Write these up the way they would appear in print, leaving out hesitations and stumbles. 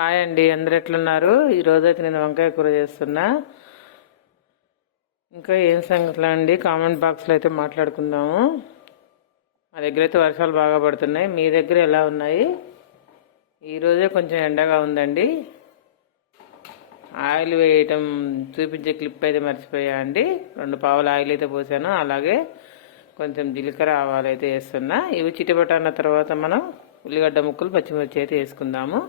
Hi అండి, అందరు ఎట్లున్నారు? ఈరోజు అయితే నేను వంకాయ కూర చేస్తున్నా. ఇంకా ఏం సంగతులు అండి, కామెంట్ బాక్స్లో అయితే మాట్లాడుకుందాము. మా దగ్గర అయితే వర్షాలు బాగా పడుతున్నాయి. మీ దగ్గర ఎలా ఉన్నాయి? ఈరోజే కొంచెం ఎండగా ఉందండి. ఆయిల్ వేయటం చూపించే క్లిప్ అయితే మర్చిపోయా అండి. 2 పావులు ఆయిల్ అయితే పోసాను. అలాగే కొంచెం జీలకర్ర ఆవాలు అయితే వేస్తున్నా. ఇవి చిటపటన్న తర్వాత మనం ఉల్లిగడ్డ ముక్కలు పచ్చిమిర్చి అయితే వేసుకుందాము.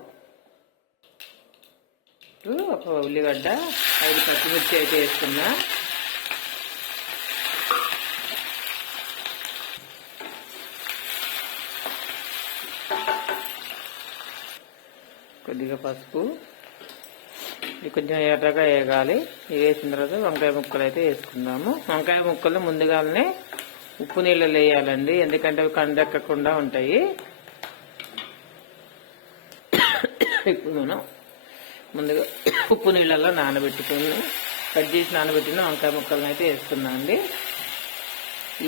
ఒక ఉల్లిగడ్డ 5 పచ్చిమిర్చి అయితే వేస్తున్నా. కొద్దిగా పసుపు, ఇది కొంచెం ఎర్రగా వేగాలి. ఇది వేసిన తర్వాత వంకాయ ముక్కలు అయితే వేసుకుందాము. వంకాయ ముక్కలు ముందుగానే ఉప్పు నీళ్ళలో వేయాలండి, ఎందుకంటే అవి కందెక్కకుండా ఉంటాయి. ఇప్పుడు మనం ముందుగా ఉప్పు నీళ్ళల్లో నానబెట్టుకుని కట్ చేసి నానబెట్టిన వంకాయ ముక్కలను అయితే వేసుకున్నాం అండి.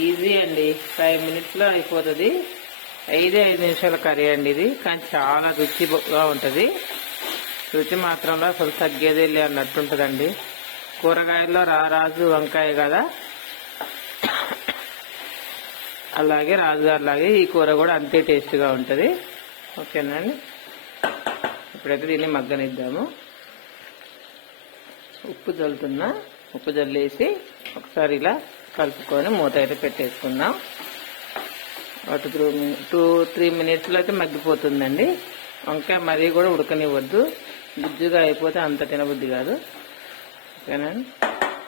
ఈజీ అండి, 5 మినిట్స్లో అయిపోతుంది. 5 నిమిషాల కర్రీ అండి ఇది, కానీ చాలా రుచిగా ఉంటుంది. రుచి మాత్రంలో అసలు తగ్గేదే లే అన్నట్టుంటుందండి. కూరగాయల్లో రాజు వంకాయ కదా, అలాగే రాజుగారిలాగే ఈ కూర కూడా అంతే టేస్ట్గా ఉంటుంది. ఓకేనా అండి, ఇప్పుడైతే దీన్ని మగ్గనిద్దాము. ఉప్పు జల్లుతున్నా, ఉప్పు జల్లేసి ఒకసారి ఇలా కలుపుకొని మూత అయితే పెట్టేసుకుందాం. ఒక 2-3 మినిట్స్లో అయితే మగ్గిపోతుందండి. వంకాయ మరీ కూడా ఉడకనివ్వద్దు, గుజ్జుగా అయిపోతే అంత తినబుద్ధి కాదు. ఓకేనా,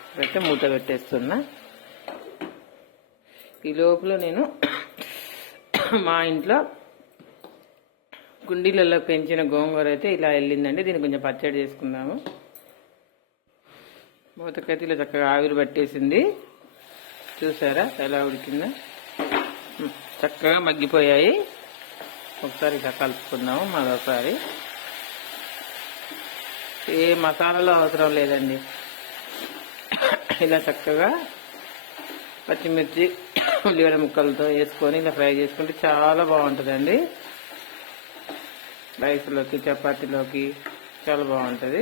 ఇప్పుడైతే మూత పెట్టేస్తున్నా. ఈ లోపల నేను మా ఇంట్లో కుండీలలో పెంచిన గోంగూర అయితే ఇలా వెళ్ళిందండి. దీన్ని కొంచెం పచ్చడి చేసుకుందాము. మూతకైతే ఇలా చక్కగా ఆవిరి పట్టేసింది. చూసారా ఎలా ఉడికిందో? చక్కగా మగ్గిపోయాయి. ఒకసారి ఇలా కలుపుకుందాము మరోసారి. ఏ మసాలాలు అవసరం లేదండి, ఇలా చక్కగా పచ్చిమిర్చి ఉల్లిగడ్డ ముక్కలతో వేసుకొని ఇలా ఫ్రై చేసుకుంటే చాలా బాగుంటుందండి. రైస్లోకి చపాతీలోకి చాలా బాగుంటుంది.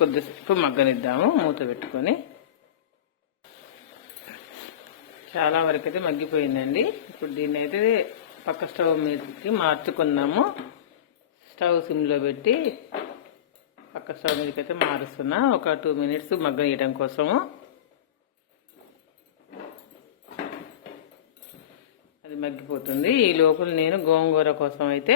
కొద్దిసేపు మగ్గనిద్దాము మూత పెట్టుకొని. చాలా వరకు అయితే మగ్గిపోయిందండి. ఇప్పుడు దీన్ని అయితే పక్క స్టవ్ మీదకి మార్చుకుందాము. స్టవ్ సిమ్లో పెట్టి పక్క స్టవ్ మీదకి అయితే మారుస్తున్నా, ఒక 2 మినిట్స్ మగ్గనియడం కోసము. అది మగ్గిపోతుంది. ఈ లోపల నేను గోంగూర కోసం అయితే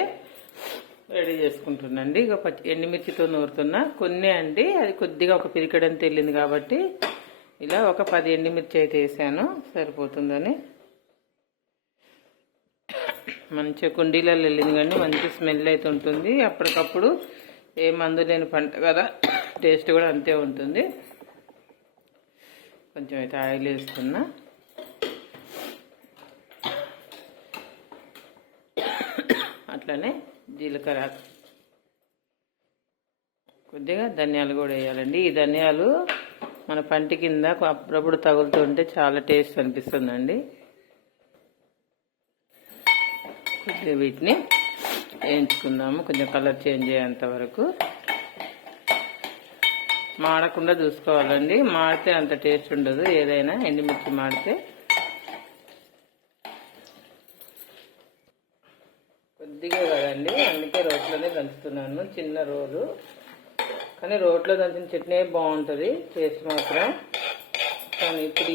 రెడీ చేసుకుంటున్నాండి. ఇక ఎండుమిర్చితో నూరుతున్నా. కొన్ని అండి, అది కొద్దిగా ఒక పిరికడంత వెళ్ళింది కాబట్టి ఇలా ఒక 10 ఎండుమిర్చి అయితే వేసాను, సరిపోతుందని. మంచిగా కుండీలలో వెళ్ళింది కానీ మంచి స్మెల్ అయితే ఉంటుంది. అప్పటికప్పుడు ఏ మందు లేని పంట కదా, టేస్ట్ కూడా అంతే ఉంటుంది. కొంచెం అయితే ఆయిల్ వేసుకున్నా. అట్లనే జీలకర్ర, కొద్దిగా ధనియాలు కూడా వేయాలండి. ఈ ధనియాలు మన పంటి కింద అప్పుడప్పుడు తగులుతుంటే చాలా టేస్ట్ అనిపిస్తుందండి. కొద్దిగా వీటిని వేయించుకుందాము, కొంచెం కలర్ చేంజ్ అయ్యేంత వరకు. మాడకుండా చూసుకోవాలండి, మాడితే అంత టేస్ట్ ఉండదు ఏదైనా. ఎండుమిర్చి మాడితే కొద్దిగా కదండి, అందుకే రోట్లోనే దంచుతున్నాను. చిన్న రోలు, కానీ రోట్లో దంచిన చట్నీ బాగుంటుంది టేస్ట్ మాత్రం. కానీ ఇప్పుడు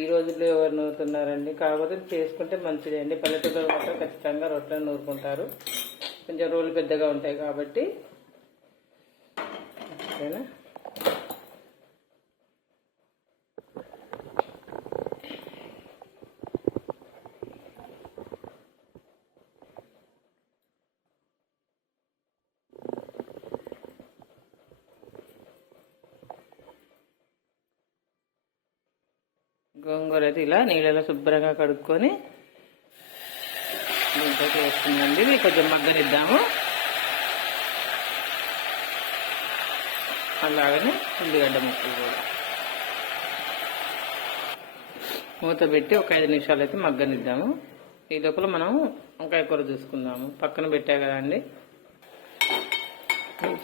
ఈ రోజుల్లో ఎవరు నూరుతున్నారండి? కాకపోతే చేసుకుంటే మంచిదే అండి. పల్లెటూరులో మాత్రం ఖచ్చితంగా రోట్లో నూరుకుంటారు, కొంచెం రోలు పెద్దగా ఉంటాయి కాబట్టి. ఓకేనా, గోంగూర అయితే ఇలా నీళ్ళలో శుభ్రంగా కడుక్కొని దీంట్లోకి వేస్తుందండి. ఇది కొంచెం మగ్గనిద్దాము. అలాగనే ఉల్లిగడ్డ ముక్కలు కూడా మూత పెట్టి ఒక 5 నిమిషాలు అయితే మగ్గనిద్దాము. ఈ లోపల మనం వంకాయ కూర చూసుకుందాము. పక్కన పెట్టా కదండి.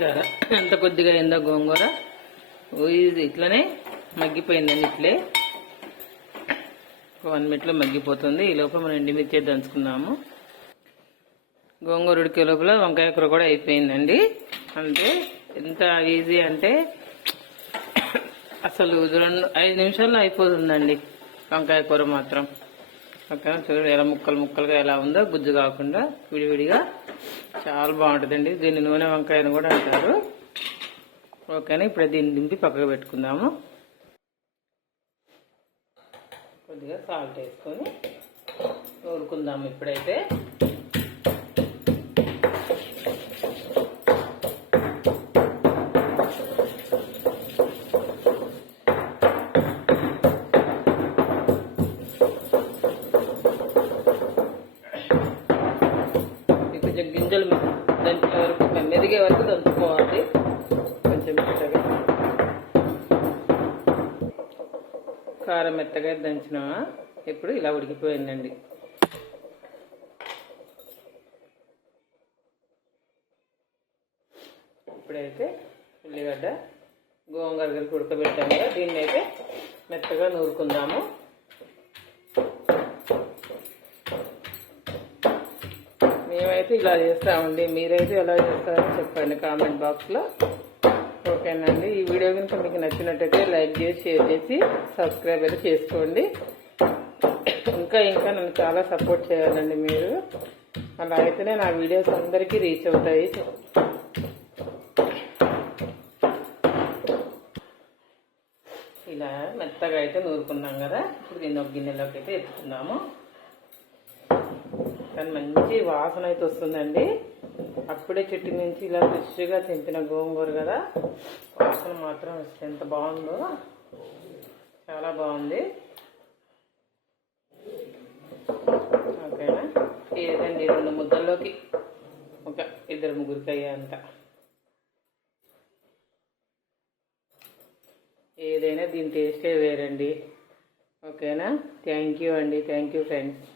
చాలా ఎంత కొద్దిగా అయిందో గోంగూర ఇది ఇట్లనే మగ్గిపోయిందండి. ఇట్లే 1 మినిట్లో మగ్గిపోతుంది. ఈ లోపల మనం ఎండుమిర్చి దంచుకుందాము. గోంగూర ఉడికే లోపల వంకాయ కూర కూడా అయిపోయిందండి. అంటే ఎంత ఈజీ అంటే అసలు 5 నిమిషాల్లో అయిపోతుందండి వంకాయ కూర మాత్రం. ఓకేనా, చూడండి ఎలా ముక్కలుగా ఎలా ఉందో, గుజ్జు కాకుండా విడివిడిగా చాలా బాగుంటుందండి. దీన్ని నూనె వంకాయని కూడా అంటారు. ఓకేనా, ఇప్పుడు దీన్ని దింపి పక్కకు పెట్టుకుందాము. కొద్దిగా సాల్ట్ వేసుకొని నూరుకుందాము. ఇప్పుడైతే గింజలు దంచే వరకు మెదిగే వరకు దంచుకోవాలి. కొంచెం మెత్తగా కారం మెత్తగా దంచినామా. ఇప్పుడు ఇలా ఉడికిపోయిందండి. ఇప్పుడైతే ఉల్లిగడ్డ గోంగూర కలిపి ఉడకబెట్టాము కదా, దీన్ని అయితే మెత్తగా నూరుకుందాము. మేమైతే ఇలా చేస్తామండి. మీరైతే ఎలా చేస్తారో చెప్పండి కామెంట్ బాక్స్లో. ఓకేనండి, ఈ వీడియో కనుక మీకు నచ్చినట్టయితే లైక్ చేసి, షేర్ చేసి, సబ్స్క్రైబ్ అయితే చేసుకోండి. ఇంకా నన్ను చాలా సపోర్ట్ చేయాలండి మీరు. అలా అయితేనే నా వీడియోస్ అందరికీ రీచ్ అవుతాయి. ఇలా మెత్తగా అయితే నూరుకున్నాం కదా. ఇప్పుడు దీన్ని ఒక గిన్నెలోకి అయితే ఎత్తుకుందాము. కానీ మంచి వాసన అయితే వస్తుందండి. అప్పుడే చెట్టు నుంచి ఇలా ఫ్రెష్గా తెంపిన గోంగూర కదా, వాసన మాత్రం ఎంత బాగుందో, చాలా బాగుంది. ఓకేనా, ఏదండి 2 ముద్దల్లోకి ఒక 2-3 అయ్యేంత. ఏదైనా దీని టేస్టే వేరండి. ఓకేనా, థ్యాంక్ యూ అండి. Thank you friends.